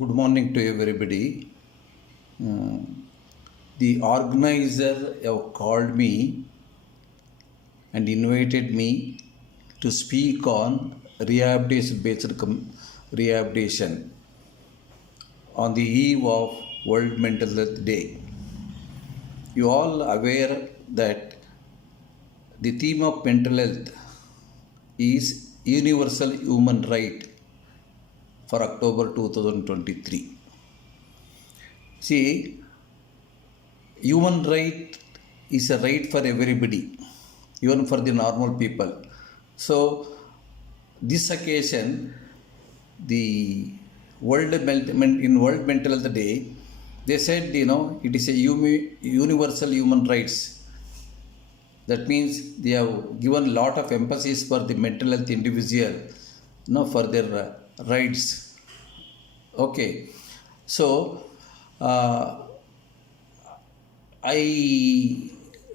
Good morning to everybody. The organizer have called me and invited me to speak on rehabilitation on the eve of World Mental Health Day. You all aware that the theme of mental health is universal human right for October 2023. See, human right is a right for everybody, even for the normal people. So, this occasion, the World Mental Health Day, they said, it is a universal human rights. That means they have given a lot of emphasis for the mental health individual, for their rights. Okay, so I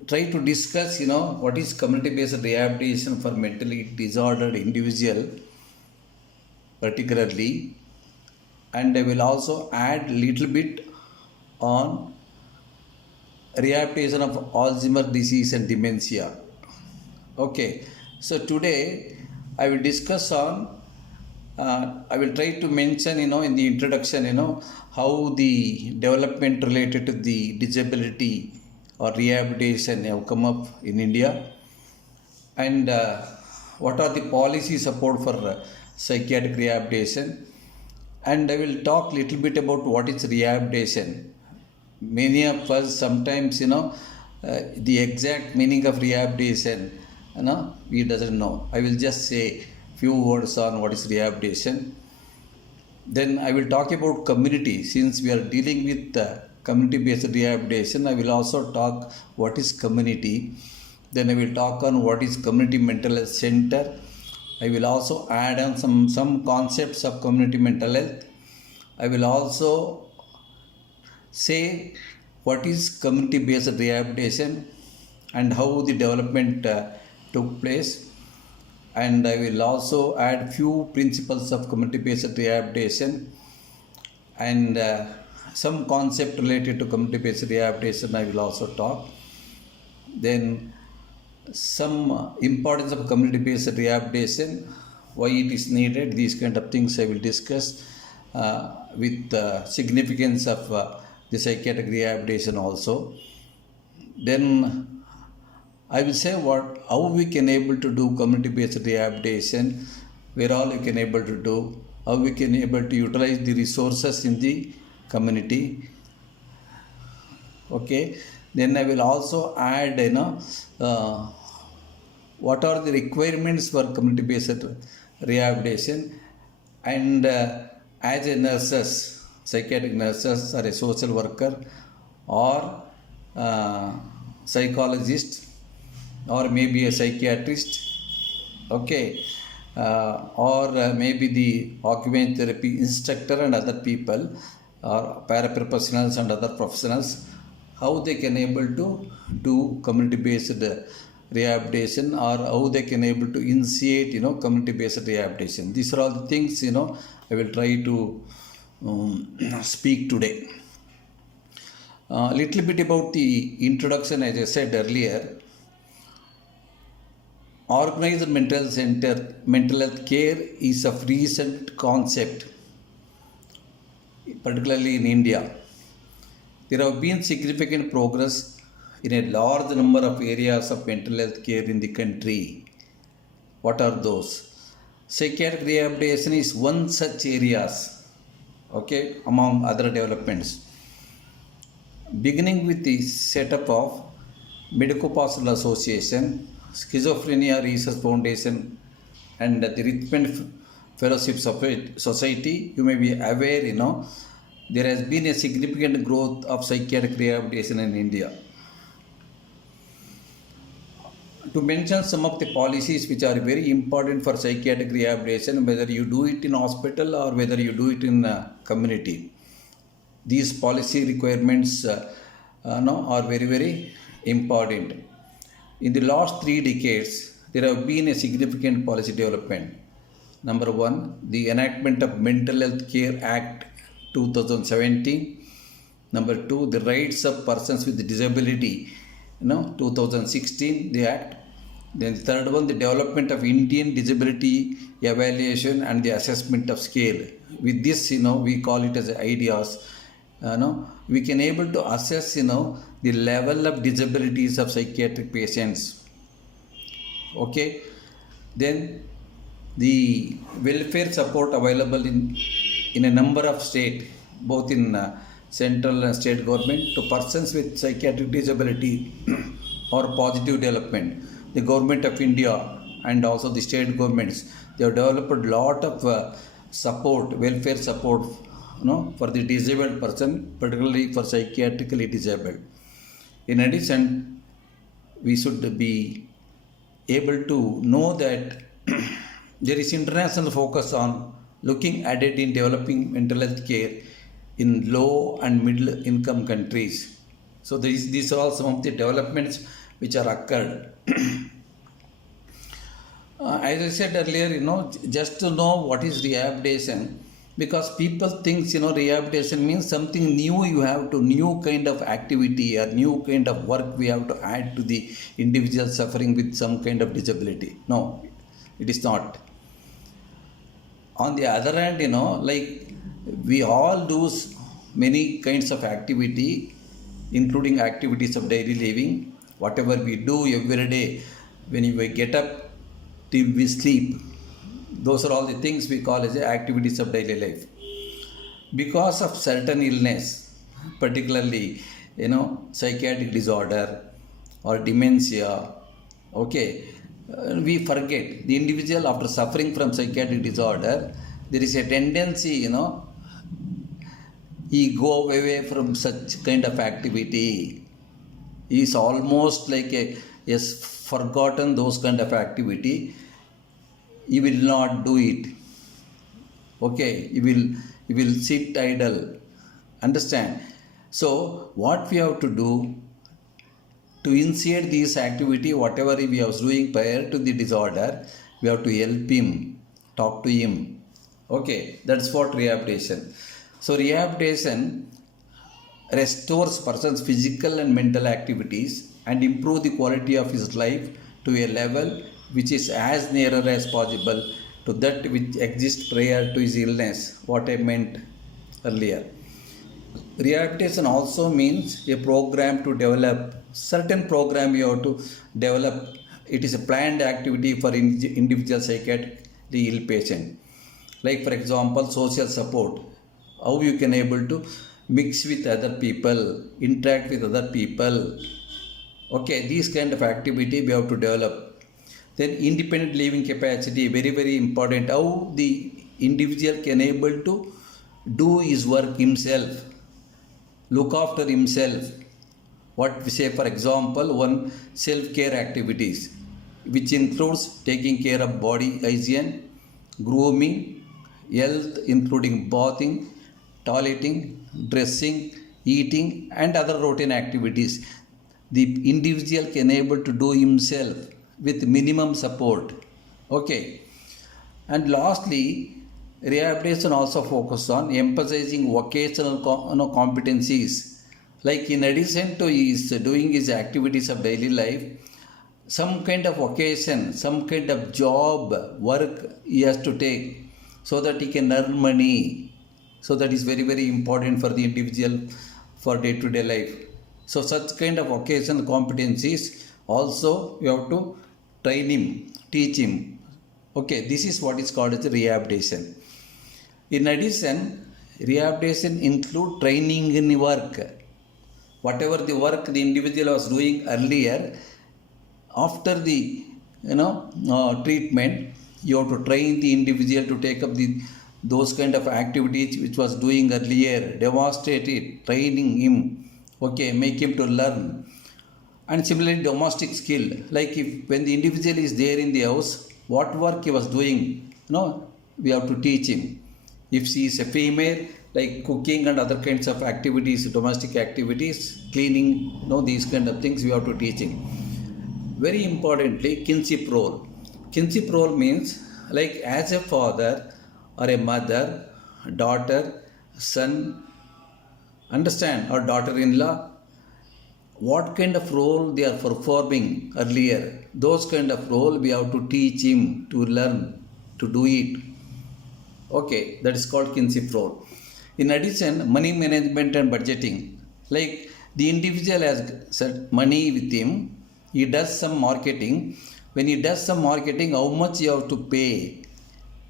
try to discuss, what is community-based rehabilitation for mentally disordered individual, particularly, and I will also add little bit on rehabilitation of Alzheimer's disease and dementia. Okay, so today I will discuss on. I will try to mention, in the introduction, how the development related to the disability or rehabilitation have come up in India, and what are the policy support for psychiatric rehabilitation, and I will talk little bit about what is rehabilitation. Many of us sometimes, the exact meaning of rehabilitation, we doesn't know. I will just say few words on what is rehabilitation. Then I will talk about community. Since we are dealing with community-based rehabilitation, I will also talk what is community. Then I will talk on what is community mental health center. I will also add on some concepts of community mental health. I will also say what is community-based rehabilitation and how the development took place. And I will also add few principles of community-based rehabilitation and some concept related to community-based rehabilitation I will also talk. Then some importance of community-based rehabilitation, why it is needed, these kind of things I will discuss with significance of the psychiatric rehabilitation also. Then I will say how we can able to do community-based rehabilitation, where all we can able to do, how we can able to utilize the resources in the community. Okay, then I will also add, what are the requirements for community-based rehabilitation, and as a nurses, psychiatric nurses or a social worker or psychologist, or maybe a psychiatrist, okay, or maybe the occupational therapy instructor and other people, or paraprofessionals and other professionals, how they can able to do community-based rehabilitation, or how they can able to initiate, community-based rehabilitation. These are all the things, I will try to speak today. Little bit about the introduction. As I said earlier, organized mental health care is of recent concept, particularly in India. There have been significant progress in a large number of areas of mental health care in the country. What are those? Psychiatric rehabilitation is one such areas, okay, among other developments. Beginning with the setup of Medico-Pastoral Association, Schizophrenia Research Foundation, and the Rhythm Fellowship Society, you may be aware, there has been a significant growth of psychiatric rehabilitation in India. To mention some of the policies which are very important for psychiatric rehabilitation, whether you do it in hospital or whether you do it in community, these policy requirements are very, very important. In the last 3 decades, there have been a significant policy development. Number one, the enactment of Mental Health Care Act 2017. Number 2, the rights of persons with disability, 2016, the act. Then the third one, the development of Indian disability evaluation and the assessment of scale. With this, we call it as ideas. We can able to assess, the level of disabilities of psychiatric patients. Okay. Then the welfare support available in a number of states, both in central and state government, to persons with psychiatric disability or positive development. The government of India and also the state governments, they have developed a lot of support, welfare support, for the disabled person, particularly for psychiatrically disabled. In addition, we should be able to know that there is international focus on looking at it in developing mental health care in low and middle income countries. So these are all some of the developments which are occurred. As I said earlier, just to know what is rehabilitation, because people think, rehabilitation means something new, new kind of activity or new kind of work we have to add to the individual suffering with some kind of disability. No, it is not. On the other hand, like we all do many kinds of activity, including activities of daily living, whatever we do every day, when we get up till we sleep. Those are all the things we call as activities of daily life. Because of certain illness, particularly, psychiatric disorder or dementia, we forget. The individual, after suffering from psychiatric disorder, there is a tendency, he go away from such kind of activity. He is almost like he has forgotten those kind of activity. He will not do it. He will sit idle. Understand? So what we have to do to initiate this activity, whatever he was doing prior to the disorder, we have to help him, talk to him. That's what rehabilitation. So rehabilitation restores person's physical and mental activities and improve the quality of his life to a level which is as nearer as possible to that which exists prior to his illness, what I meant earlier. Rehabilitation also means a program to develop. Certain program you have to develop. It is a planned activity for individual psychiatrically ill patient. Like for example, social support. How you can able to mix with other people, interact with other people. These kind of activity we have to develop. Then independent living capacity, very, very important. How the individual can able to do his work himself, look after himself. What we say, for example, one self-care activities, which includes taking care of body hygiene, grooming, health, including bathing, toileting, dressing, eating, and other routine activities. The individual can able to do himself with minimum support. And lastly, rehabilitation also focus on emphasizing vocational competencies. Like in addition to his doing his activities of daily life, some kind of vocation, some kind of job, work he has to take so that he can earn money. So that is very, very important for the individual for day-to-day life. So such kind of vocational competencies also you have to train him, teach him. This is what is called as rehabilitation. In addition, rehabilitation include training in work. Whatever the work the individual was doing earlier, after the treatment, you have to train the individual to take up those kind of activities which was doing earlier, demonstrate it, training him, make him to learn. And similarly, domestic skill, like when the individual is there in the house, what work he was doing, we have to teach him. If she is a female, like cooking and other kinds of activities, domestic activities, cleaning, these kind of things we have to teach him. Very importantly, kinship role. Kinship role means like as a father or a mother, daughter, son, understand, or daughter-in-law, what kind of role they are performing earlier. Those kind of role we have to teach him to learn to do it. Okay, that is called kinship role. In addition, money management and budgeting. Like the individual has set money with him, he does some marketing. When he does some marketing, how much you have to pay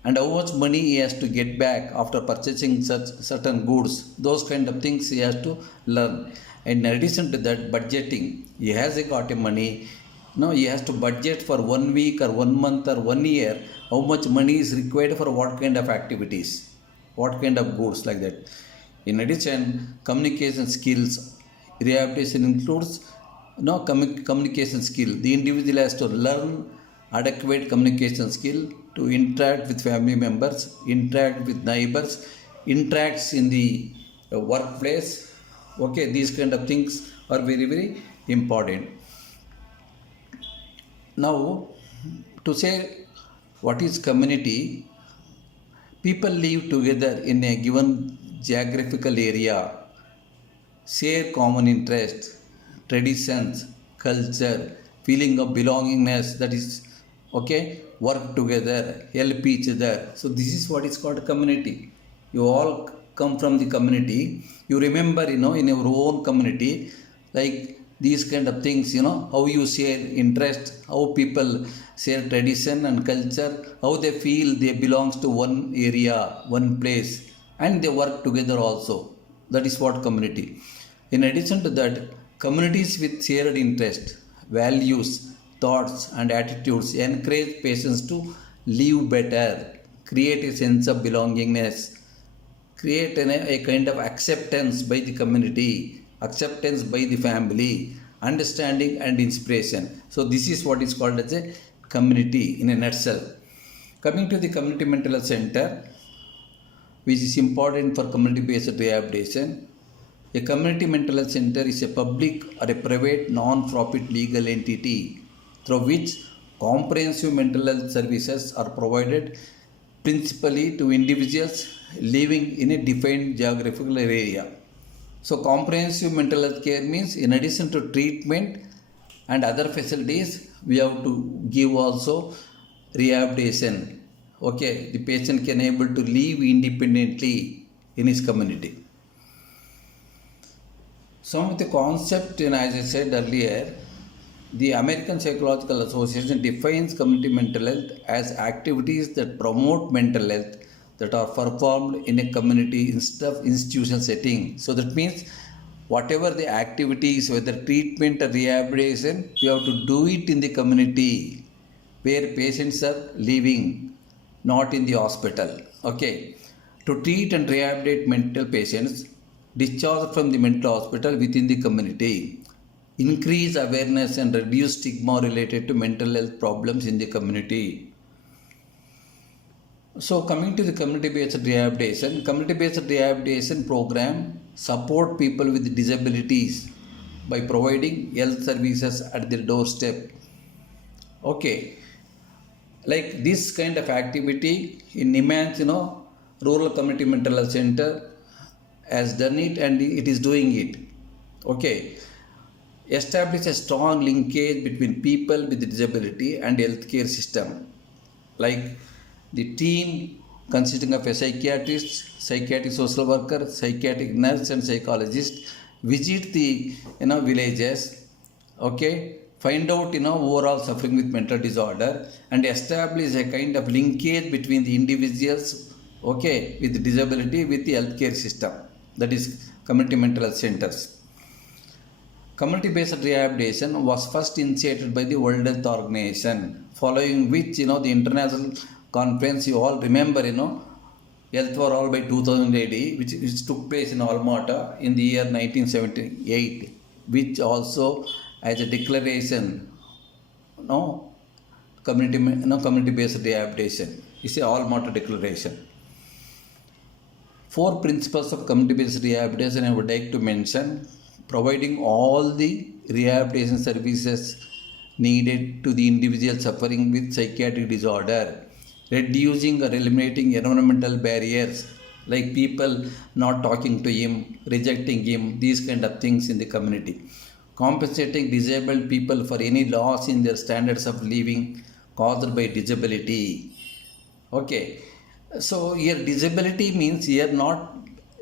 and how much money he has to get back after purchasing such certain goods. Those kind of things he has to learn. And in addition to that, budgeting. He has got a money. No, he has to budget for 1 week or 1 month or 1 year. How much money is required for what kind of activities, what kind of goods, like that. In addition, communication skills. Rehabilitation includes communication skill. The individual has to learn adequate communication skill to interact with family members, interact with neighbors, interacts in the workplace. Okay, these kind of things are very, very important. Now, to say what is community, people live together in a given geographical area, share common interests, traditions, culture, feeling of belongingness, that is, okay, work together, help each other. So this is what is called community. You all come from the community. You remember, in your own community, like these kind of things, how you share interest, how people share tradition and culture, how they feel they belongs to one area, one place, and they work together also. That is what community. In addition to that, communities with shared interest, values, thoughts and attitudes encourage patients to live better, create a sense of belongingness, create a kind of acceptance by the community, acceptance by the family, understanding and inspiration. So this is what is called as a community in a nutshell. Coming to the community mental health center, which is important for community-based rehabilitation. A community mental health center is a public or a private non-profit legal entity through which comprehensive mental health services are provided principally to individuals living in a defined geographical area. So comprehensive mental health care means in addition to treatment and other facilities, we have to give also rehabilitation. Okay, the patient can able to live independently in his community. Some of the concept, as I said earlier, the American Psychological Association defines community mental health as activities that promote mental health that are performed in a community instead of institutional setting. So that means whatever the activities, whether treatment or rehabilitation, you have to do it in the community where patients are living, not in the hospital. Okay. To treat and rehabilitate mental patients discharged from the mental hospital within the community, increase awareness and reduce stigma related to mental health problems in the community. So coming to the community-based rehabilitation program support people with disabilities by providing health services at their doorstep. Okay, like this kind of activity in NIMHANS, Rural Community Mental Health Center has done it and it is doing it. Okay, establish a strong linkage between people with disability and healthcare system. Like the team consisting of a psychiatrist, psychiatric social worker, psychiatric nurse and psychologist visit the villages, okay, find out overall suffering with mental disorder and establish a kind of linkage between the individuals, okay, with disability with the healthcare system, that is community mental health centers. Community-based rehabilitation was first initiated by the World Health Organization, following which, the international conference, you all remember, Health for All by 2000 AD, which took place in Almata in the year 1978, which also as a declaration, community-based rehabilitation. It's a Almata declaration. 4 principles of community-based rehabilitation I would like to mention: providing all the rehabilitation services needed to the individual suffering with psychiatric disorder, reducing or eliminating environmental barriers like people not talking to him, rejecting him, these kind of things in the community. Compensating disabled people for any loss in their standards of living caused by disability. Okay, so here disability means here not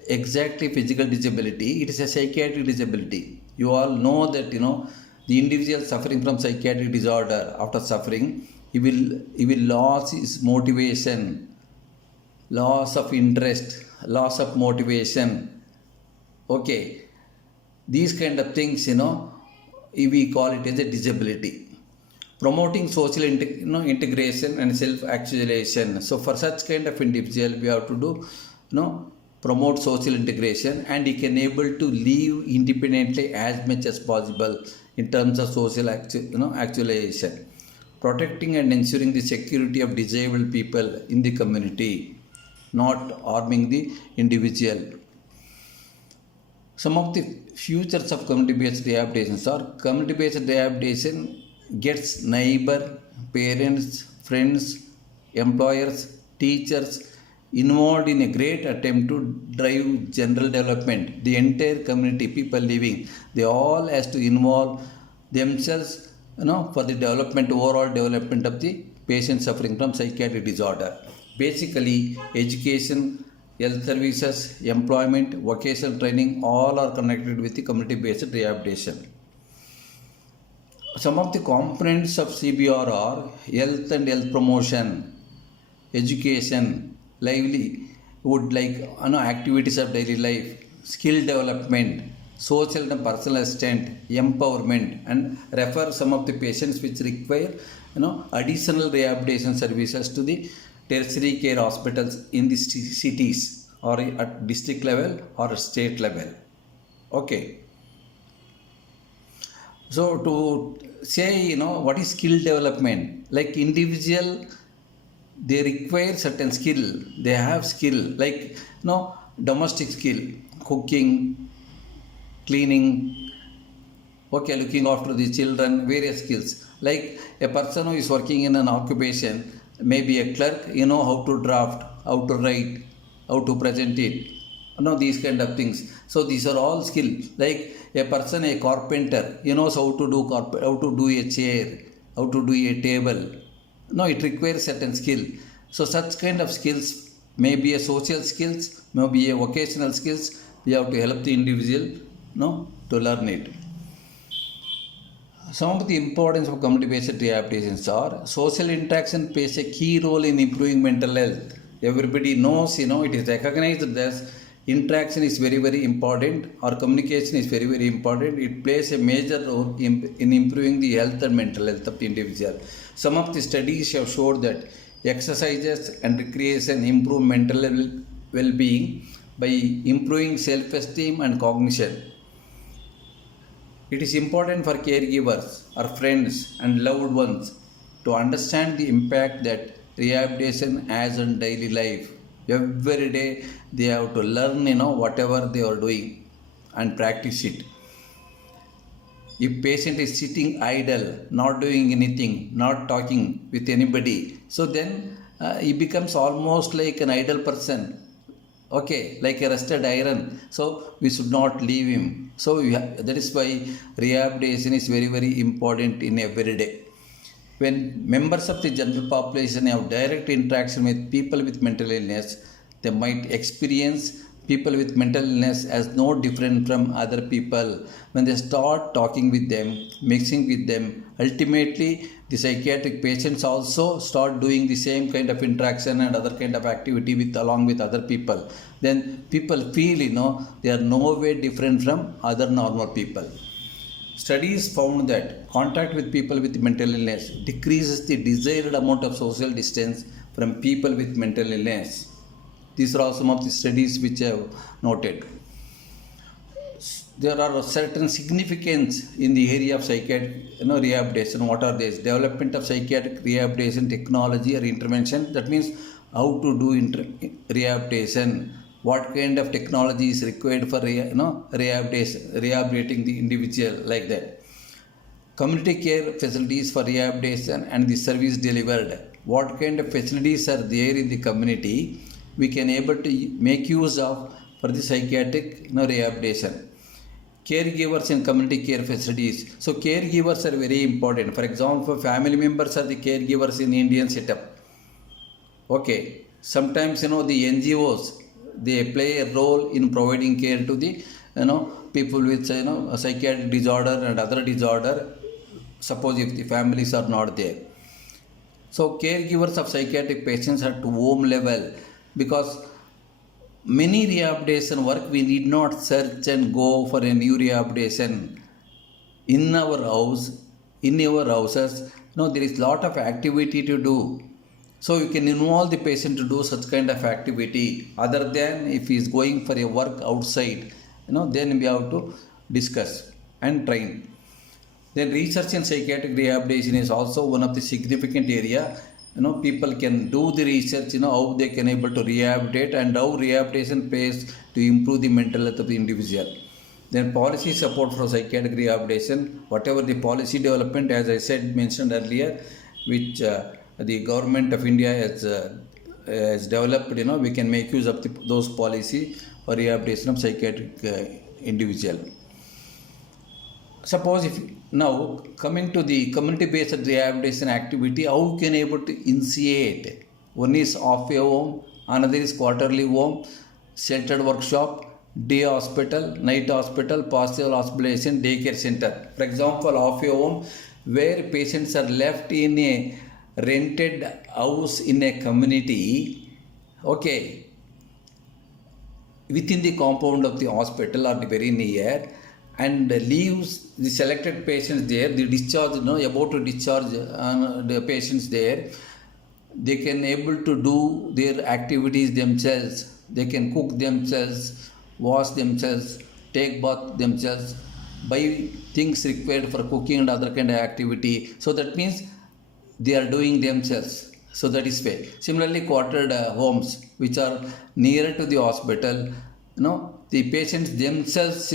exactly physical disability, it is a psychiatric disability. You all know that, the individual suffering from psychiatric disorder, after suffering, he will lose his motivation, loss of interest, loss of motivation. Okay, these kind of things, we call it as a disability. Promoting social integration and self-actualization. So for such kind of individual, we have to do, promote social integration, and he can able to live independently as much as possible in terms of social actualization. Protecting and ensuring the security of disabled people in the community, not harming the individual. Some of the futures of community-based rehabilitation are: community-based rehabilitation gets neighbor, parents, friends, employers, teachers involved in a great attempt to drive general development. The entire community, people living, they all has to involve themselves, for the development, overall development of the patient suffering from psychiatric disorder. Basically, education, health services, employment, vocational training, all are connected with the community-based rehabilitation. Some of the components of CBR are health and health promotion, education, livelihood, like activities of daily life, skill development, social and personal assistance, empowerment, and refer some of the patients which require additional rehabilitation services to the tertiary care hospitals in the cities, or at district level or state level. Okay. So to say, what is skill development? Like individual, they require certain skill. They have skill, like, domestic skill, cooking, cleaning, okay, looking after the children, various skills. Like a person who is working in an occupation, maybe a clerk, how to draft, how to write, how to present it, these kind of things. So these are all skill. Like a person, a carpenter, he knows how to do how to do a chair, how to do a table. It requires certain skill. So such kind of skills may be a social skills, may be a vocational skills. We have to help the individual, to learn it. Some of the importance of community-based rehabilitations are: social interaction plays a key role in improving mental health. Everybody knows, it is recognized that interaction is very, very important, or communication is very, very important. It plays a major role in improving the health and mental health of the individual. Some of the studies have showed that exercises and recreation improve mental well-being by improving self-esteem and cognition. It is important for caregivers or friends and loved ones to understand the impact that rehabilitation has on daily life. Every day they have to learn, whatever they are doing, and practice it. If patient is sitting idle, not doing anything, not talking with anybody, so then he becomes almost like an idle person. Okay, like a rusted iron. So we should not leave him. So that is why rehabilitation is very, very important in every day. When members of the general population have direct interaction with people with mental illness, they might experience people with mental illness as no different from other people. When they start talking with them, mixing with them, ultimately the psychiatric patients also start doing the same kind of interaction and other kind of activity along with other people. Then people feel, they are no way different from other normal people. Studies found that contact with people with mental illness decreases the desired amount of social distance from people with mental illness. These are all some of the studies which I have noted. There are certain significance in the area of psychiatric rehabilitation. What are these? Development of psychiatric rehabilitation technology or intervention. That means how to do rehabilitation. What kind of technology is required for rehabilitating the individual, like that. Community care facilities for rehabilitation and the service delivered. What kind of facilities are there in the community we can able to make use of for the psychiatric rehabilitation. Caregivers in community care facilities. So caregivers are very important. For example, family members are the caregivers in Indian setup. Okay, sometimes the NGOs, they play a role in providing care to the people with a psychiatric disorder and other disorder. Suppose if the families are not there, so caregivers of psychiatric patients are to home level, because many rehabilitation work we need not search and go for a new rehabilitation in our house, in your houses. There is lot of activity to do. So you can involve the patient to do such kind of activity, other than if he is going for a work outside, then we have to discuss and train. Then research in psychiatric rehabilitation is also one of the significant area. People can do the research, how they can able to rehabilitate and how rehabilitation pays to improve the mental health of the individual. Then policy support for psychiatric rehabilitation, whatever the policy development, as I said, mentioned earlier, which the government of India has developed, we can make use of those policy for rehabilitation of psychiatric individual. Suppose if now coming to the community-based rehabilitation activity, how you can able to initiate? One is off a home, another is quarterly home, sheltered workshop, day hospital, night hospital, pastoral hospitalization, daycare center. For example, off a home, where patients are left in a rented house in a community, okay, within the compound of the hospital or very near, and leaves the selected patients there, the discharge, about to discharge the patients there. They can able to do their activities themselves. They can cook themselves, wash themselves, take bath themselves, buy things required for cooking and other kind of activity. So that means they are doing themselves. So that is way. Similarly, quartered homes which are nearer to the hospital, the patients themselves,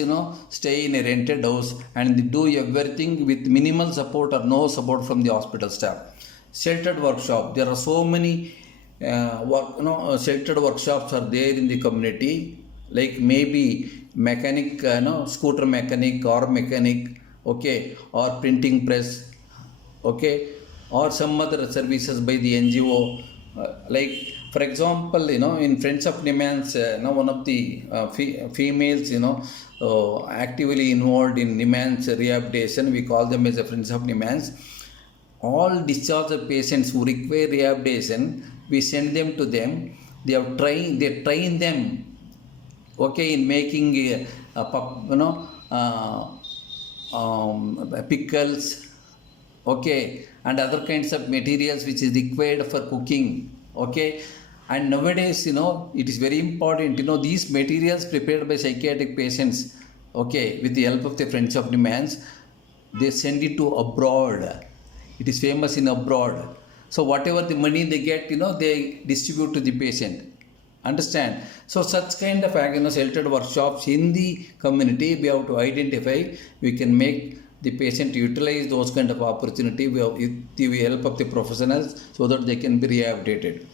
stay in a rented house and they do everything with minimal support or no support from the hospital staff. Sheltered workshop. There are so many sheltered workshops are there in the community, like maybe mechanic, scooter mechanic, car mechanic, okay, or printing press, okay, or some other services by the NGO, like for example, in Friends of NIMHANS, one of the females, actively involved in NIMHANS rehabilitation. We call them as a Friends of NIMHANS. All discharged patients who require rehabilitation, we send them to them. They train them, okay, in making pickles, okay, and other kinds of materials which is required for cooking, okay. And nowadays, it is very important, these materials prepared by psychiatric patients, okay, with the help of the Friends of NIMHANS, they send it to abroad. It is famous in abroad. So whatever the money they get, they distribute to the patient. Understand? So such kind of sheltered workshops in the community, we have to identify. We can make the patient utilize those kind of opportunity with the help of the professionals, so that they can be rehabilitated.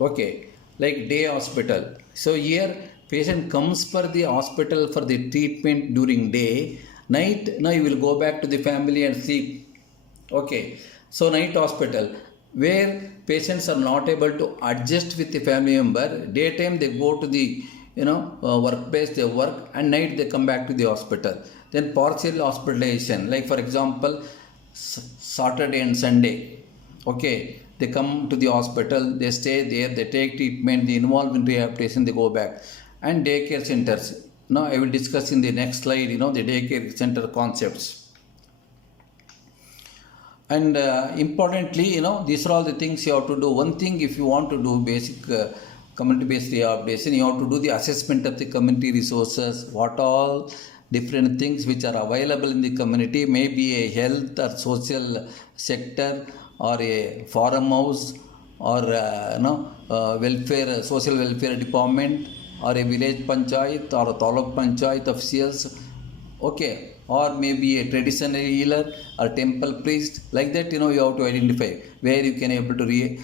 Okay, like day hospital. So here patient comes for the hospital for the treatment during day. Night, now you will go back to the family and sleep. Okay, so night hospital, where patients are not able to adjust with the family member. Daytime they go to the workplace, they work, and night they come back to the hospital. Then partial hospitalization, like for example, Saturday and Sunday, okay, they come to the hospital, they stay there, they take treatment, they involve in rehabilitation, they go back. And daycare centers. Now I will discuss in the next slide, the daycare center concepts. And importantly, these are all the things you have to do. One thing, if you want to do basic community-based rehabilitation, you have to do the assessment of the community resources, what all different things which are available in the community, maybe a health or social sector, or a farmhouse, or welfare, social welfare department, or a village panchayat or a taluk panchayat officials, okay, or maybe a traditional healer or temple priest. Like that, you have to identify where you can able to do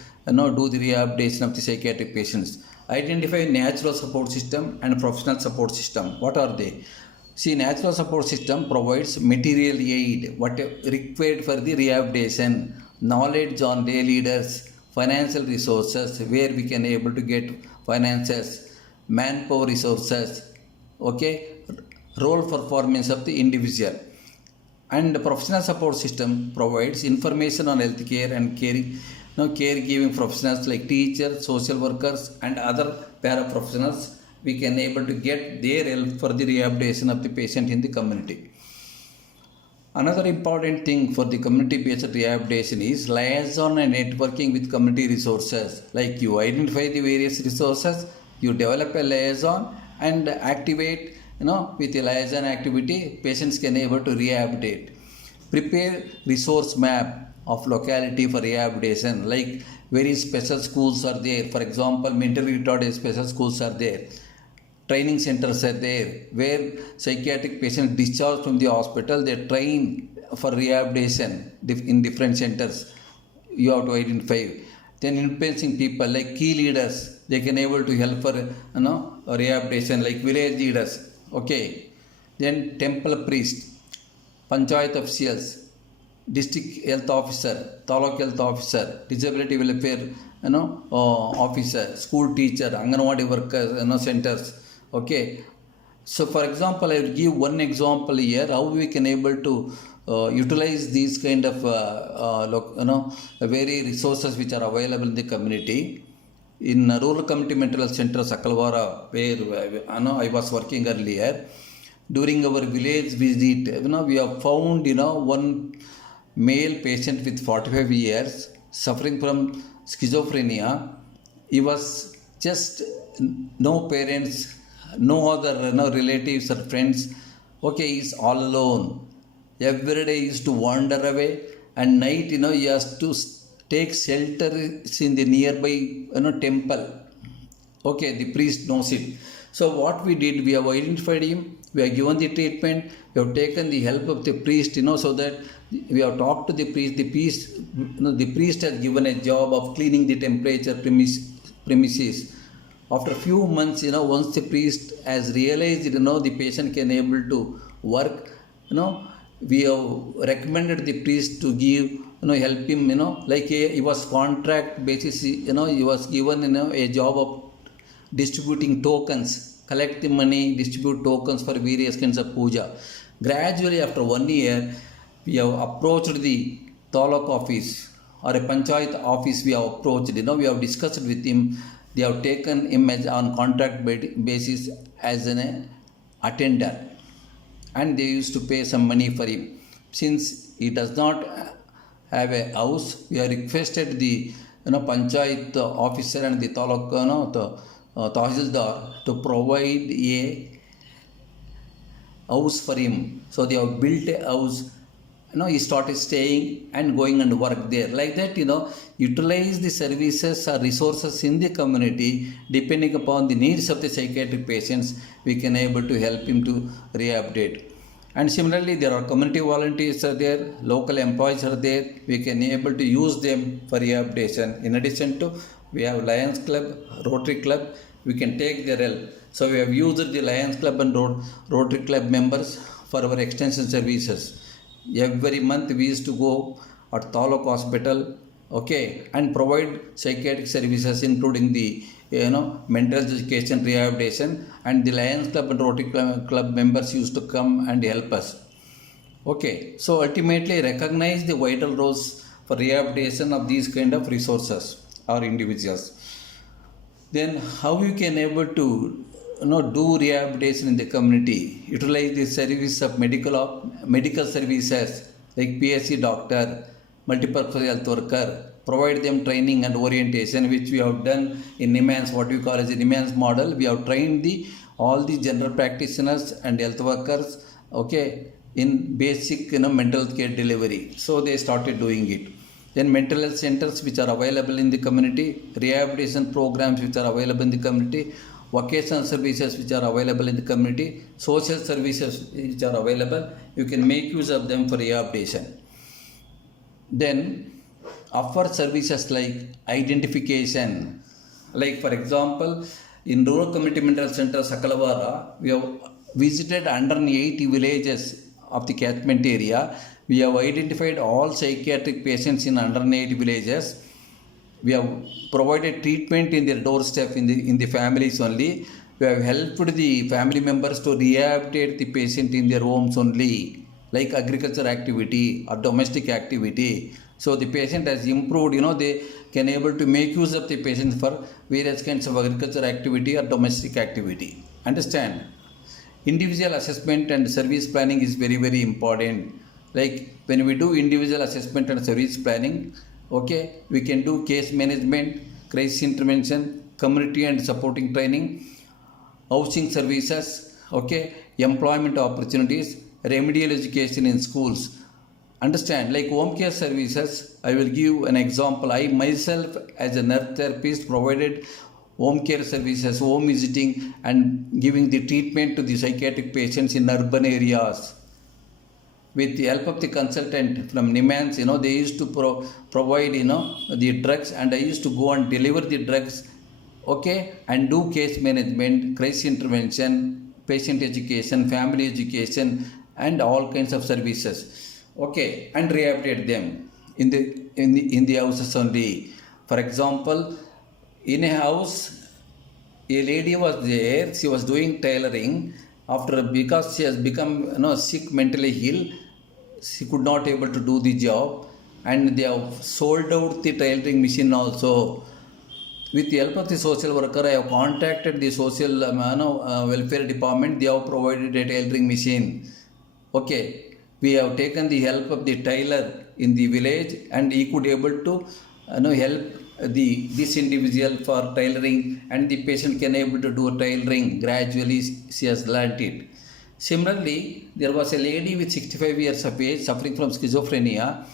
the rehabilitation of the psychiatric patients. Identify natural support system and professional support system. What are they? See, natural support system provides material aid, what required for the rehabilitation, knowledge on day leaders, financial resources, where we can able to get finances, manpower resources, okay, role performance of the individual. And the professional support system provides information on healthcare and caregiving professionals like teachers, social workers, and other paraprofessionals. We can able to get their help for the rehabilitation of the patient in the community. Another important thing for the community-based rehabilitation is liaison and networking with community resources. Like you identify the various resources, you develop a liaison and activate, with a liaison activity, patients can able to rehabilitate. Prepare resource map of locality for rehabilitation, like very special schools are there. For example, mentally retarded special schools are there. Training centers are there where psychiatric patients discharged from the hospital, they train for rehabilitation in different centers. You have to identify. Then influencing people like key leaders, they can able to help for rehabilitation, like village leaders. Okay. Then temple priest, panchayat officials, district health officer, taluk health officer, disability welfare, officer, school teacher, Anganwadi workers, centers. Okay, so for example, I will give one example here how we can able to utilize these kind of very resources which are available in the community. In rural community mental health center Sakalwara, where I was working earlier, during our village visit, we have found one male patient with 45 years suffering from schizophrenia. He was just no parents, no other relatives or friends. Okay, he's all alone. Every day he used to wander away, and night he has to take shelter in the nearby temple. Okay, the priest knows it. So what we did, we have identified him, we have given the treatment, we have taken the help of the priest, so that we have talked to the priest. The priest has given a job of cleaning the temperature premises. After a few months, once the priest has realized, the patient can able to work, we have recommended the priest to give, help him, like he was contract basis, he was given, a job of distributing tokens, collect the money, distribute tokens for various kinds of puja. Gradually, after 1 year, we have approached the taluk office or a panchayat office. We have approached, we have discussed with him. They have taken him on contract basis as an attendant, and they used to pay some money for him. Since he does not have a house, we have requested the panchayat officer and the taluk, the tahsildar to provide a house for him. So they have built a house. He started staying and going and work there. Like that, utilize the services or resources in the community depending upon the needs of the psychiatric patients. We can able to help him to rehabilitate. And similarly, there are community volunteers are there, local employees are there. We can able to use them for rehabilitation. In addition to, we have Lions Club, Rotary Club. We can take their help. So we have used the Lions Club and Rotary Club members for our extension services. Every month we used to go at Taluk Hospital, okay, and provide psychiatric services, including the mental education, rehabilitation, and the Lions Club and Rotary Club members used to come and help us. Okay, so ultimately recognize the vital roles for rehabilitation of these kind of resources or individuals. Then how you can able to do rehabilitation in the community, utilize the service of medical services like PSC doctor, multipurpose health worker, provide them training and orientation, which we have done in NIMHANS, what we call as a NIMHANS model. We have trained all the general practitioners and health workers, okay, in basic mental care delivery. So they started doing it. Then mental health centers which are available in the community, rehabilitation programs which are available in the community, vocational services which are available in the community, social services which are available, you can make use of them for rehabilitation. Then offer services like identification, Like for example, in rural community mental center Sakalavara, we have visited 180 villages of the catchment area. We have identified all psychiatric patients in 180 villages. We have provided treatment in their doorstep, in the families only. We have helped the family members to rehabilitate the patient in their homes only, like agriculture activity or domestic activity. So the patient has improved, they can able to make use of the patient for various kinds of agriculture activity or domestic activity. Understand? Individual assessment and service planning is very, very important. Like when we do individual assessment and service planning, okay, we can do case management, crisis intervention, community and supporting training, housing services, okay, employment opportunities, remedial education in schools. Understand? Like home care services, I will give an example. I myself as a nurse therapist provided home care services, home visiting and giving the treatment to the psychiatric patients in urban areas. With the help of the consultant from NIMHANS, they used to provide, the drugs, and I used to go and deliver the drugs, okay, and do case management, crisis intervention, patient education, family education, and all kinds of services, okay, and rehabilitate them in the houses only. For example, in a house, a lady was there. She was doing tailoring. Because she has become sick, mentally ill, she could not able to do the job, and they have sold out the tailoring machine also. With the help of the social worker, I have contacted the social welfare department. They have provided a tailoring machine. Okay, we have taken the help of the tailor in the village, and he could able to help this individual for tailoring, and the patient can able to do tailoring. Gradually she has learnt it. Similarly, there was a lady with 65 years of age suffering from schizophrenia.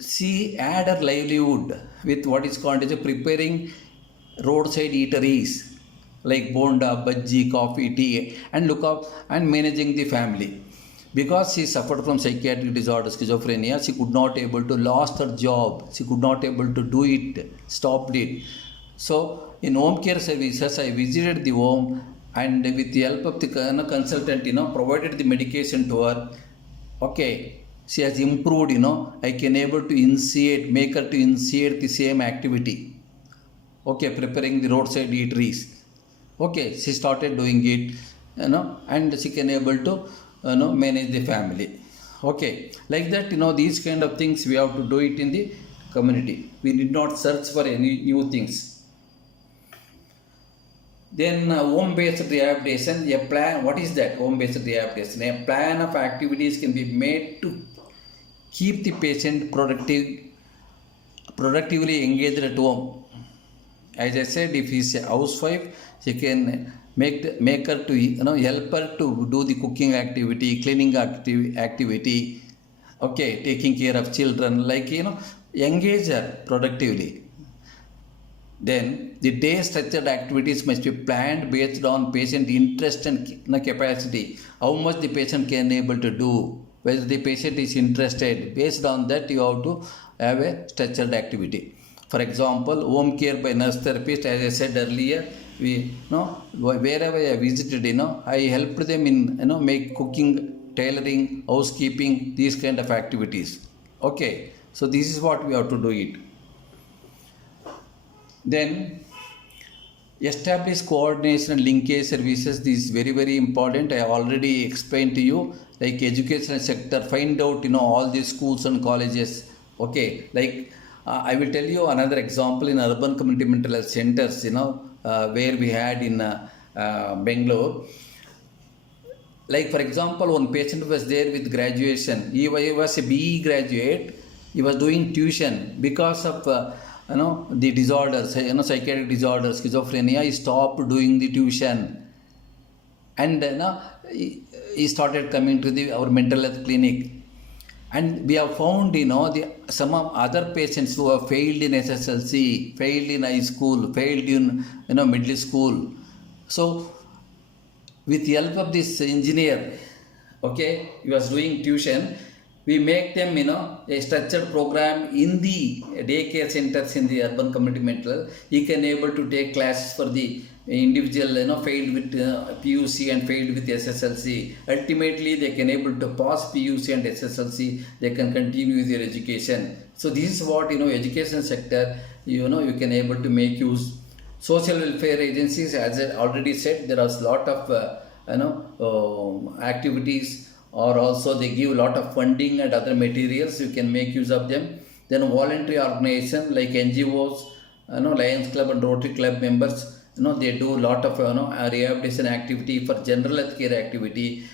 She had her livelihood with what is called as preparing roadside eateries like bonda, bhaji, coffee, tea, and look up and managing the family. Because she suffered from psychiatric disorder, schizophrenia, she could not able to lost her job. She could not able to do it, stopped it. So in home care services, I visited the home, and with the help of the consultant, provided the medication to her. Okay, she has improved. I can able to make her to initiate the same activity. Okay, preparing the roadside eateries. Okay, she started doing it, and she can able to manage the family. Okay, like that, these kind of things we have to do it in the community. We did not search for any new things. Then home-based rehabilitation, a plan. What is that home-based rehabilitation? A plan of activities can be made to keep the patient productively engaged at home. As I said, if he is a housewife, she can make her to help her to do the cooking activity, cleaning activity, okay, taking care of children, like engage her productively. Then the day structured activities must be planned based on patient interest and capacity. How much the patient can able to do, whether the patient is interested. Based on that, you have to have a structured activity. For example, home care by nurse therapist, as I said earlier, we wherever I visited, I helped them in make cooking, tailoring, housekeeping, these kind of activities. Okay, so this is what we have to do it. Then establish coordination and linkage services. This is very, very important. I have already explained to you. Like education sector, find out all these schools and colleges. Okay, like I will tell you another example in urban community mental health centers, where we had in Bangalore. Like for example, one patient was there with graduation. He was a BE graduate. He was doing tuition because of the disorders, psychiatric disorders, schizophrenia. He stopped doing the tuition, and he started coming to our mental health clinic. And we have found, some of other patients who have failed in SSLC, failed in high school, failed in, middle school. So, with the help of this engineer, okay, he was doing tuition. We make them, a structured program in the daycare centers in the urban community mental. He can able to take classes for the individual, failed with PUC and failed with SSLC. Ultimately, they can able to pass PUC and SSLC. They can continue with their education. So this is what, education sector, you can able to make use. Social welfare agencies, as I already said, there are a lot of activities, or also they give a lot of funding and other materials. You can make use of them. Then voluntary organization like NGOs, Lions Club and Rotary Club members, they do a lot of rehabilitation activity for general healthcare activity.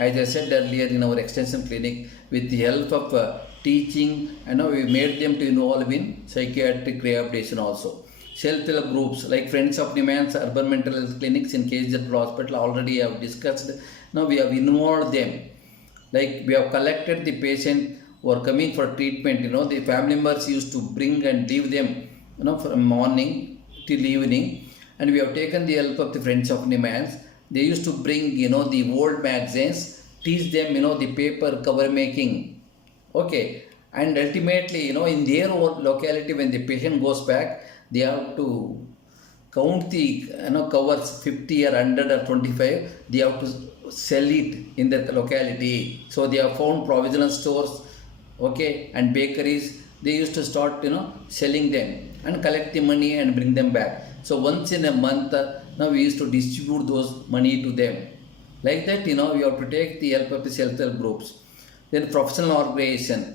As I said earlier in our extension clinic, with the help of teaching, we made them to involve in psychiatric rehabilitation also. Self-help groups like Friends of NIMHANS, urban mental health clinics in KGZ Hospital, already I have discussed. Now we have involved them. Like we have collected the patient who are coming for treatment. The family members used to bring and leave them, from morning till evening. And we have taken the help of the Friends of NIMHANS. They used to bring, the old magazines, teach them, the paper cover making. Okay. And ultimately, in their own locality, when the patient goes back, they have to count the covers 50 or 100 or 25. They have to sell it in their locality. So they have found provisional stores, okay, and bakeries. They used to start selling them and collect the money and bring them back. So once in a month, now we used to distribute those money to them. Like that, we have to take the help of the self-help groups. Then professional organization,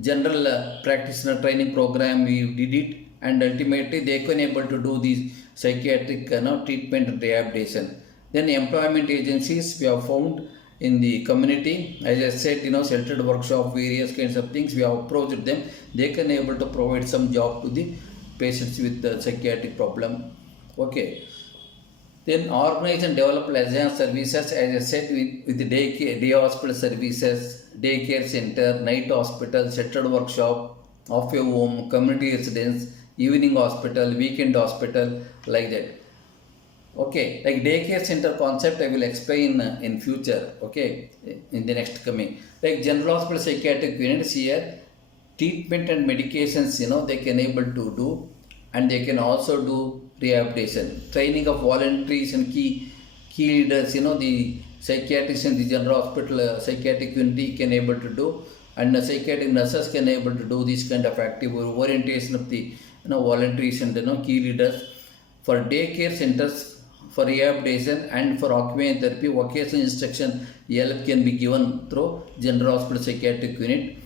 general practitioner training program, we did it, and ultimately they can able to do these psychiatric treatment and rehabilitation. Then employment agencies we have found in the community. As I said, sheltered workshop, various kinds of things, we have approached them. They can able to provide some job to the patients with the psychiatric problem. Okay. Then organize and develop licensed services, as I said, with the day hospital services, daycare center, night hospital, sheltered workshop, off your home, community residence, evening hospital, weekend hospital, like that. Okay, like daycare center concept I will explain in future, okay, in the next coming. Like general hospital psychiatric units here, treatment and medications, they can able to do, and they can also do rehabilitation. Training of volunteers and key leaders, the psychiatrists in the general hospital psychiatric unity can able to do, and the psychiatric nurses can able to do this kind of active orientation of the volunteers and key leaders. For daycare centers, for rehabilitation and for occupational therapy, vocational instruction help can be given through general hospital psychiatric unit.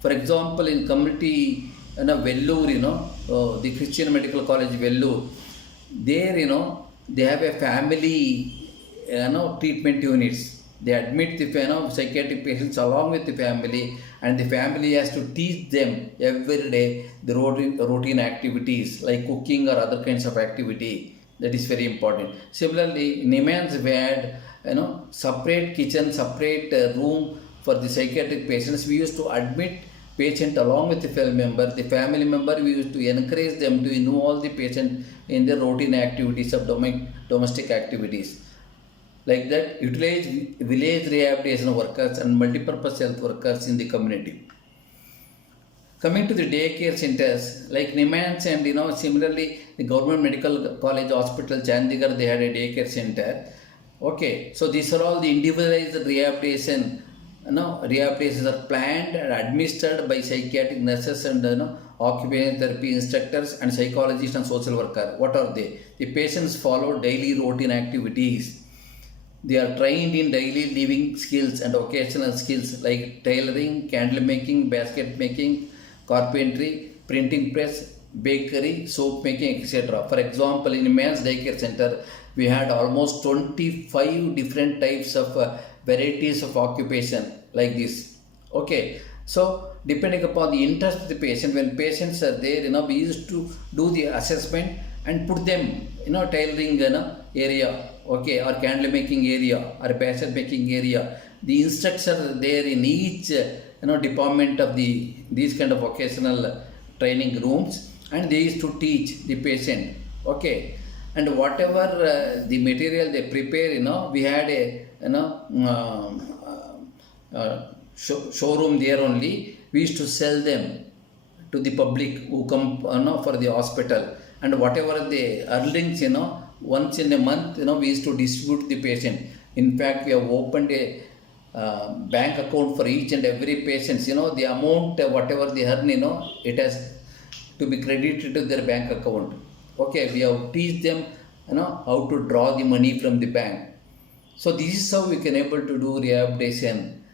For example, in community Vellore, the Christian Medical College Vellore, there they have a family treatment units. They admit the psychiatric patients along with the family, and the family has to teach them every day the routine activities like cooking or other kinds of activity. That is very important. Similarly, NIMHANS we had separate kitchen, separate room for the psychiatric patients. We used to admit patient along with the family member. The family member, we used to encourage them to involve the patient in the routine activities of domestic activities. Like that, utilize village rehabilitation workers and multipurpose health workers in the community. Coming to the daycare centers, like NIMHANS and similarly the Government Medical College Hospital Chandigarh, they had a daycare center. Okay, so these are all the individualized rehabilitation. Rehabilitations are planned and administered by psychiatric nurses and occupational therapy instructors and psychologists and social worker. What are they? The patients follow daily routine activities. They are trained in daily living skills and occasional skills like tailoring, candle making, basket making, carpentry, printing press, bakery, soap making, etc. For example, in NIMHANS Daycare Center, we had almost 25 different types of varieties of occupation like this. Okay, so depending upon the interest of the patient, when patients are there, we used to do the assessment and put them, tailoring area, okay, or candle making area or basket making area. The instructors are there in each department of these kind of vocational training rooms, and they used to teach the patient. Okay, and whatever the material they prepare, we had a showroom there only. We used to sell them to the public who come for the hospital, and whatever the earnings, once in a month, we used to distribute the patient. In fact, we have opened a bank account for each and every patient. The amount, whatever they earn, it has to be credited to their bank account. Okay, we have teach them, how to draw the money from the bank. So this is how we can able to do rehabilitation.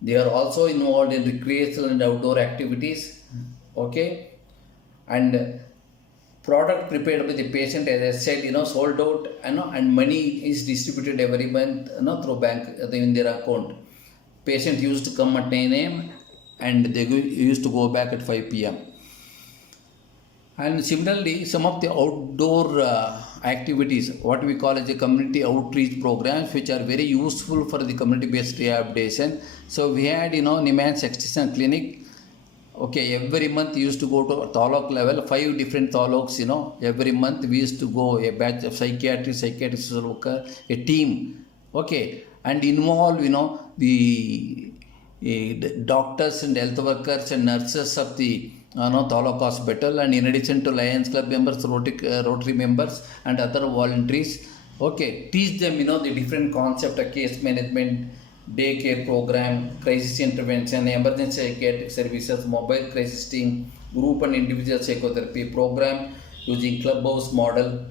They are also involved in recreational and outdoor activities. Okay, and product prepared by the patient, as I said, sold out, and money is distributed every month, through bank in their account. Patient used to come at 9 a.m. and they used to go back at 5 p.m. And similarly, some of the outdoor activities, what we call as a community outreach programs, which are very useful for the community-based rehabilitation. So we had, NIMHANS extension clinic. Okay, every month we used to go to taluk level, 5 different taluks, every month we used to go, a batch of psychiatrist, social worker, a team. Okay, and involve, the doctors and health workers and nurses of the taluk hospital, and in addition to Lions Club members, Rotary members and other voluntaries. Okay, teach them, the different concept of case management, daycare program, crisis intervention, emergency psychiatric services, mobile crisis team, group and individual psychotherapy program using clubhouse model,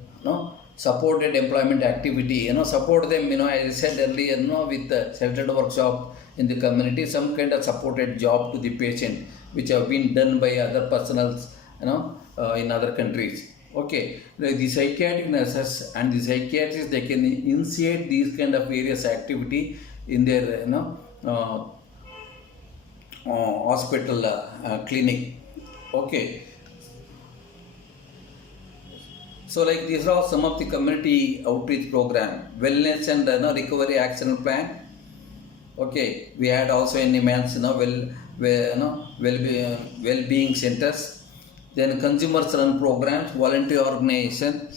supported employment activity, support them, as I said earlier, with the sheltered workshop in the community, some kind of supported job to the patient, which have been done by other personals, in other countries. Okay, the psychiatric nurses and the psychiatrists, they can initiate these kind of various activity in their hospital clinic. Okay, so like these are some of the community outreach program, wellness and recovery action plan. Okay, we had also in NIMHANS, well-being centers. Then consumers run programs, voluntary organization,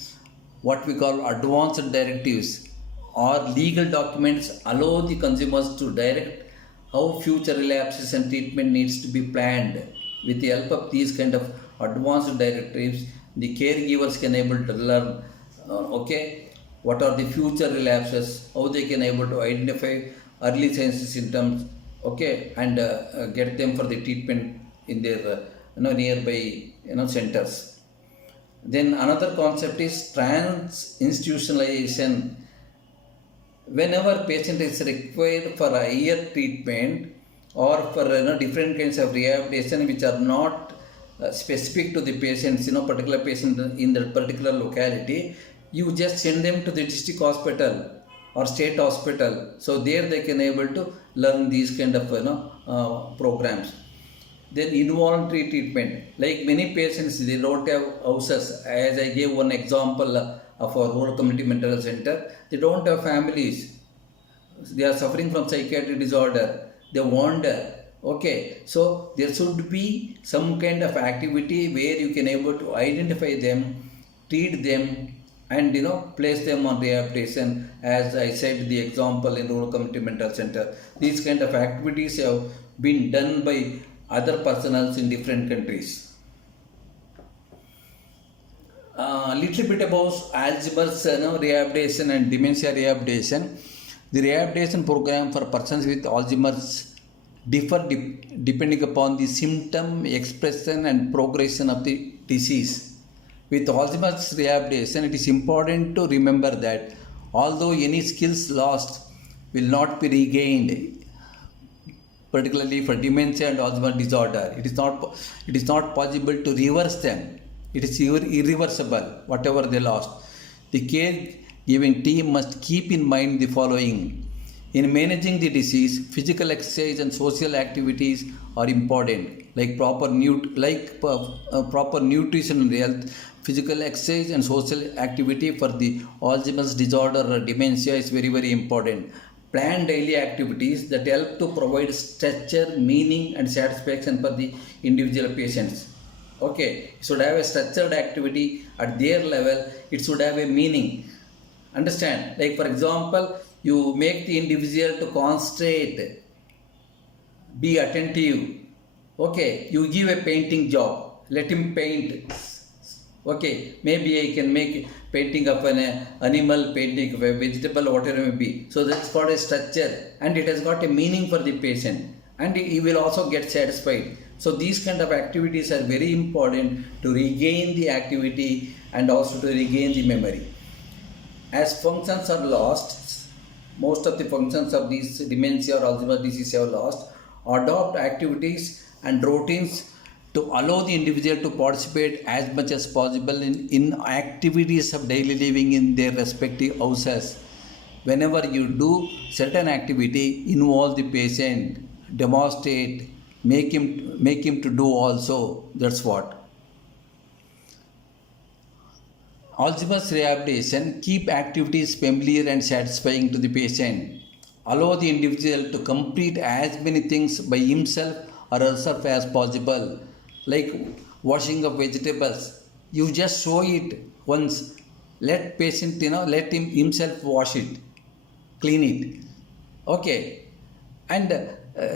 what we call advanced directives or legal documents allow the consumers to direct how future relapses and treatment needs to be planned. With the help of these kind of advanced directives, the caregivers can able to learn, what are the future relapses, how they can able to identify early signs and symptoms, and get them for the treatment in their nearby centers. Then another concept is trans-institutionalization. Whenever patient is required for a higher treatment or for different kinds of rehabilitation which are not specific to the patients, particular patient in that particular locality, you just send them to the district hospital or state hospital. So there they can able to learn these kind of programs. Then involuntary treatment, like many patients, they don't have houses. As I gave one example of our rural community mental health center, they don't have families. They are suffering from psychiatric disorder. They wander. Okay, so there should be some kind of activity where you can able to identify them, treat them, and place them on rehabilitation. As I said, the example in rural community mental center, these kind of activities have been done by other personals in different countries. Little bit about Alzheimer's rehabilitation and dementia rehabilitation. The rehabilitation program for persons with Alzheimer's differ depending upon the symptom, expression and progression of the disease. With Alzheimer's rehabilitation, it is important to remember that although any skills lost will not be regained, particularly for dementia and Alzheimer's disorder, it is not possible to reverse them. It is irreversible, whatever they lost. The caregiving team must keep in mind the following. In managing the disease, physical exercise and social activities are important, like proper nutrition and health. Physical exercise and social activity for the Alzheimer's disorder or dementia is very, very important. Plan daily activities that help to provide structure, meaning and satisfaction for the individual patients. Okay, it should have a structured activity at their level. It should have a meaning. Understand? Like for example, you make the individual to concentrate be attentive. Okay, you give a painting job, let him paint. Okay, maybe I can make painting of an animal, painting of a vegetable, whatever it may be. So that's got a structure and it has got a meaning for the patient and he will also get satisfied. So these kind of activities are very important to regain the activity and also to regain the memory. As functions are lost, most of the functions of these dementia or Alzheimer's disease have lost, adopt activities and routines to allow the individual to participate as much as possible in activities of daily living in their respective houses. Whenever you do certain activity, involve the patient, demonstrate, make him to do also. That's what. Alzheimer's rehabilitation, keep activities familiar and satisfying to the patient. Allow the individual to complete as many things by himself or herself as possible, like washing of vegetables. You just show it once. Let patient, let him himself wash it, clean it. Okay, and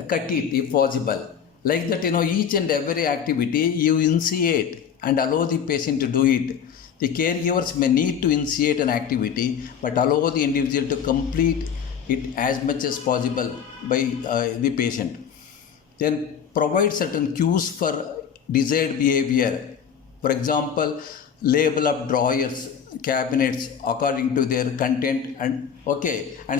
cut it if possible. Like that, each and every activity you initiate and allow the patient to do it. The caregivers may need to initiate an activity but allow the individual to complete it as much as possible by the patient. Then provide certain cues for desired behavior. For example, label up drawers, cabinets according to their content and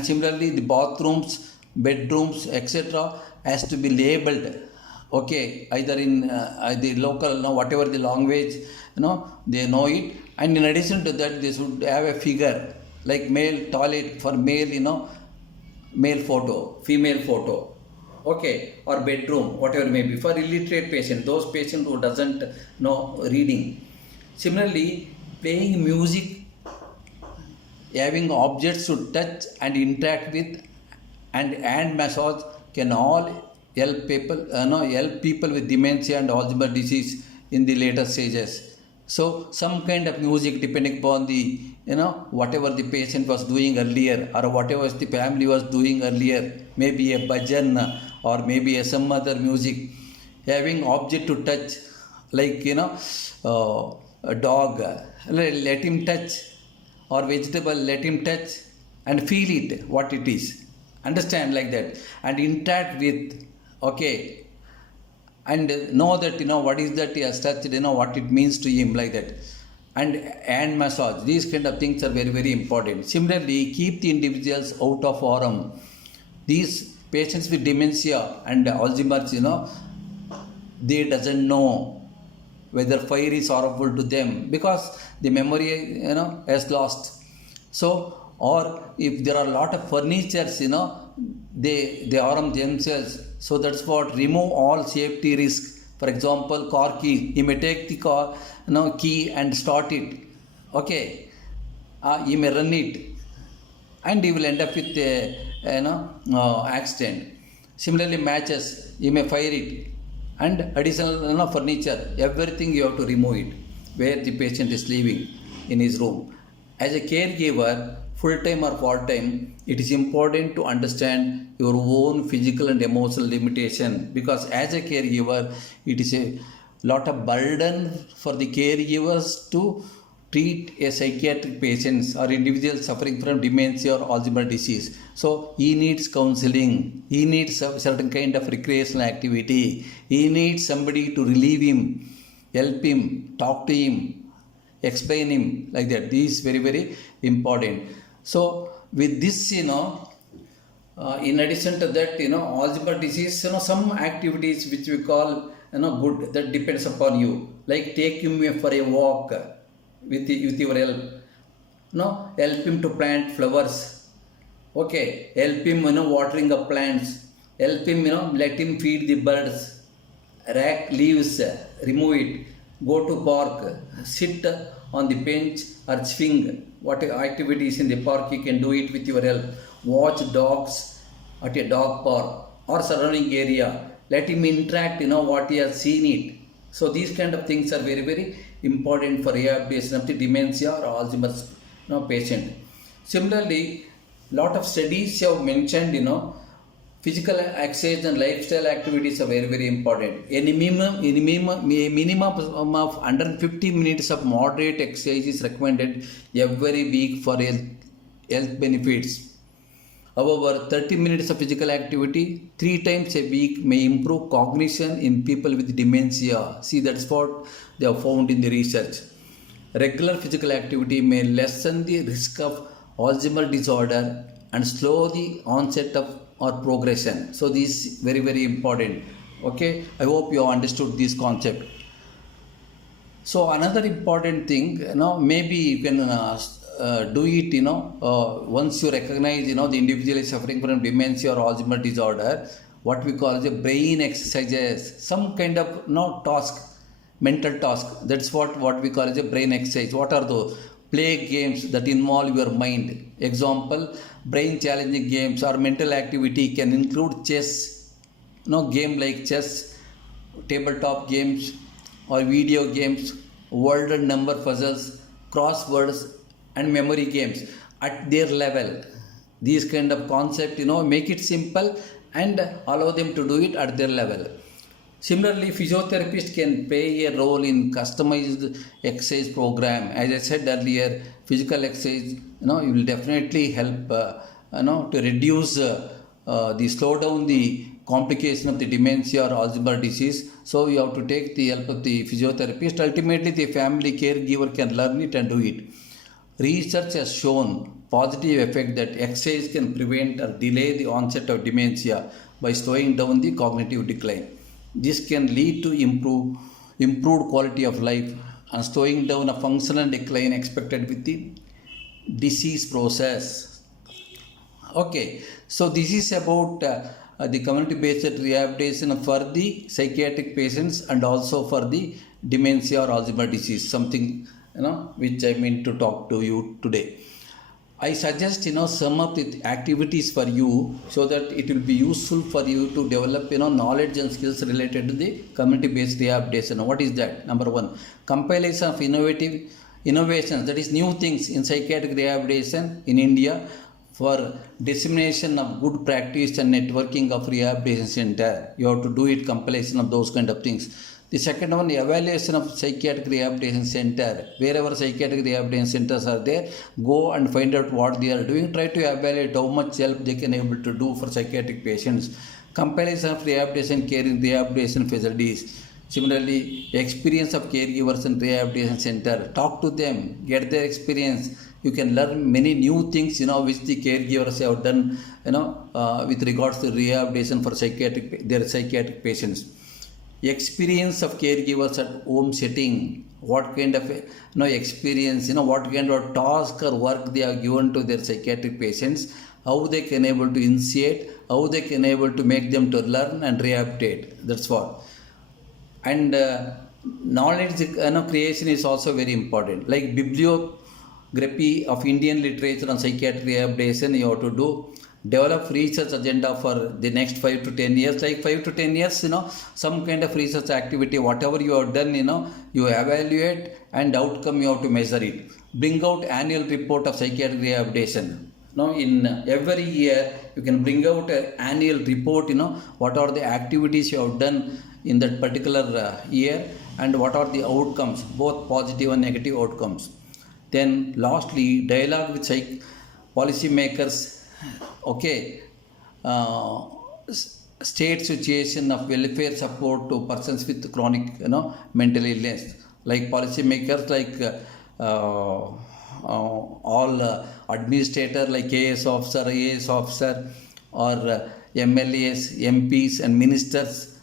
similarly the bathrooms, bedrooms, etc. has to be labeled. Okay, either in the local, whatever the language, they know it. And in addition to that, they should have a figure like male toilet for male, male photo, female photo, okay, or bedroom, whatever it may be. For illiterate patient, those patients who doesn't know reading. Similarly, playing music, having objects to touch and interact with, and hand massage can all help people with dementia and Alzheimer's disease in the later stages. So some kind of music depending upon the whatever the patient was doing earlier or whatever the family was doing earlier, maybe a bhajan or maybe some other music. Having object to touch, like a dog, let him touch, or vegetable, let him touch and feel it what it is. Understand, like that, and interact with. Okay, and know that what is that he has touched, what it means to him, like that. And hand massage, these kind of things are very, very important. Similarly, keep the individuals out of harm. These patients with dementia and Alzheimer's, they doesn't know whether fire is harmful to them because the memory has lost. So, or if there are a lot of furnitures, they harm themselves. So that's what, remove all safety risks. For example, car key, he may take the car key and start it. Okay, he may run it and he will end up with a accident. Similarly, matches, he may fire it, and additional furniture, everything you have to remove it where the patient is living in his room. As a caregiver, full-time or part-time, it is important to understand your own physical and emotional limitation, because as a caregiver, it is a lot of burden for the caregivers to treat a psychiatric patients or individuals suffering from dementia or Alzheimer's disease. So he needs counseling, he needs a certain kind of recreational activity, he needs somebody to relieve him, help him, talk to him, explain him, like that. This is very, very important. So with this, in addition to that, Alzheimer's disease, some activities which we call, good, that depends upon you. Like take him for a walk with your help. Help him to plant flowers. Okay, help him, watering the plants. Help him, let him feed the birds. Rack leaves, remove it. Go to park, sit on the bench or swing. What activities in the park, you can do it with your help. Watch dogs at a dog park or surrounding area. Let him interact, what he has seen it. So these kind of things are very, very important for rehabilitation of the dementia or Alzheimer's patient. Similarly, lot of studies have mentioned, Physical exercise and lifestyle activities are very, very important. A minimum of 150 minutes of moderate exercise is recommended every week for health benefits. However, 30 minutes of physical activity 3 times a week may improve cognition in people with dementia. See, that's what they have found in the research. Regular physical activity may lessen the risk of Alzheimer's disorder and slow the onset of or progression. So this is very, very important. Okay, I hope you have understood this concept. So another important thing, maybe you can do it, once you recognize, the individual is suffering from dementia or Alzheimer's disorder, what we call as a brain exercises, some kind of, task, mental task. That's what we call as a brain exercise. What are those? Play games that involve your mind. Example, brain challenging games or mental activity can include chess, game like chess, tabletop games or video games, word and number puzzles, crosswords and memory games at their level. These kind of concept, make it simple and allow them to do it at their level. Similarly, physiotherapists can play a role in customized exercise program. As I said earlier, physical exercise, it will definitely help, to reduce slow down the complication of the dementia or Alzheimer's disease. So you have to take the help of the physiotherapist. Ultimately, the family caregiver can learn it and do it. Research has shown positive effect that exercise can prevent or delay the onset of dementia by slowing down the cognitive decline. This can lead to improved quality of life and slowing down a functional decline expected with the disease process. Okay, so this is about the community-based rehabilitation for the psychiatric patients and also for the dementia or Alzheimer's disease, something which I mean to talk to you today. I suggest some of the activities for you so that it will be useful for you to develop knowledge and skills related to the community-based rehabilitation. What is that? Number one, compilation of innovations, that is new things in psychiatric rehabilitation in India for dissemination of good practice and networking of rehabilitation center. You have to do it, compilation of those kind of things. The second one, the evaluation of psychiatric rehabilitation center. Wherever psychiatric rehabilitation centers are there, go and find out what they are doing. Try to evaluate how much help they can able to do for psychiatric patients. Compilation of rehabilitation care in rehabilitation facilities. Similarly, experience of caregivers in rehabilitation center. Talk to them, get their experience. You can learn many new things, which the caregivers have done, with regards to rehabilitation for their psychiatric patients. Experience of caregivers at home setting, what kind of experience, what kind of task or work they have given to their psychiatric patients, how they can able to initiate, how they can able to make them to learn and rehabilitate. That's what. And knowledge creation is also very important. Like bibliography of Indian literature on psychiatric rehabilitation, you have to do. Develop research agenda for the next 5 to 10 years. Like 5 to 10 years, some kind of research activity, whatever you have done, you evaluate and outcome you have to measure it. Bring out annual report of psychiatric rehabilitation. In every year, you can bring out an annual report, what are the activities you have done in that particular year and what are the outcomes, both positive and negative outcomes. Then lastly, dialogue with policy makers. Okay, state situation of welfare support to persons with chronic, mental illness. Like policy makers, like all administrator, like AS officer, IAS officer, or MLAs, MPs, and ministers.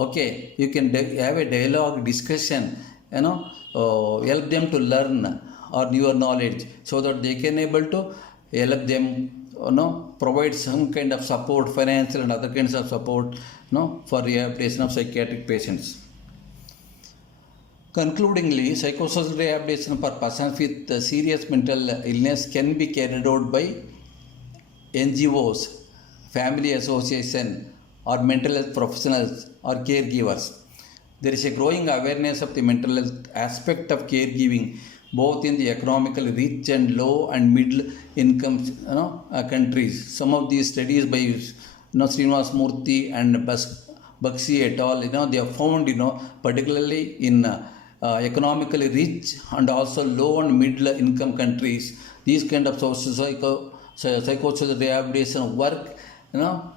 Okay, you can have a dialogue, discussion, help them to learn or newer knowledge so that they can able to help them. Provide some kind of support, financial and other kinds of support, for rehabilitation of psychiatric patients. Concludingly, psychosocial rehabilitation for persons with serious mental illness can be carried out by NGOs, family association, or mental health professionals or caregivers. There is a growing awareness of the mental health aspect of caregiving, both in the economically rich and low and middle income countries. Some of these studies by Srinivas Murthy and Bakshi et al. They have found, particularly in economically rich and also low and middle income countries, these kind of psychosocial rehabilitation work,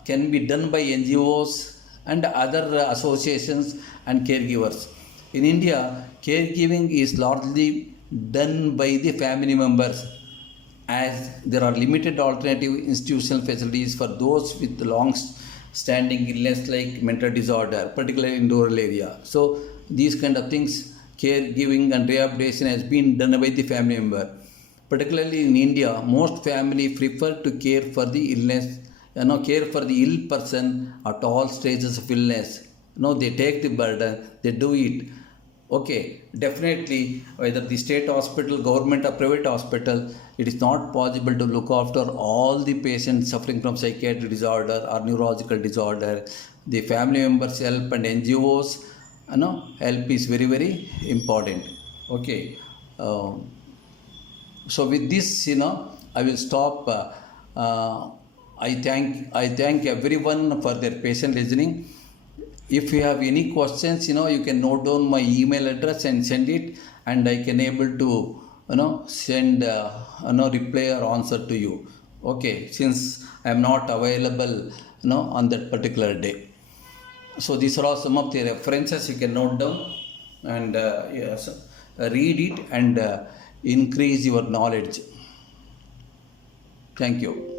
can be done by NGOs and other associations and caregivers. In India, caregiving is largely done by the family members, as there are limited alternative institutional facilities for those with long standing illness like mental disorder, particularly in rural area. So these kind of things, caregiving and rehabilitation has been done by the family member. Particularly in India, most families prefer to care for the illness, care for the ill person at all stages of illness. They take the burden, they do it. Okay, definitely, whether the state hospital, government or private hospital, it is not possible to look after all the patients suffering from psychiatric disorder or neurological disorder. The family members' help and NGOs, help is very, very important. Okay, so with this, I will stop. I thank everyone for their patient listening. If you have any questions, you can note down my email address and send it, and I can able to, send, reply or answer to you. Okay, since I am not available, on that particular day. So these are all some of the references you can note down, and yes, read it and increase your knowledge. Thank you.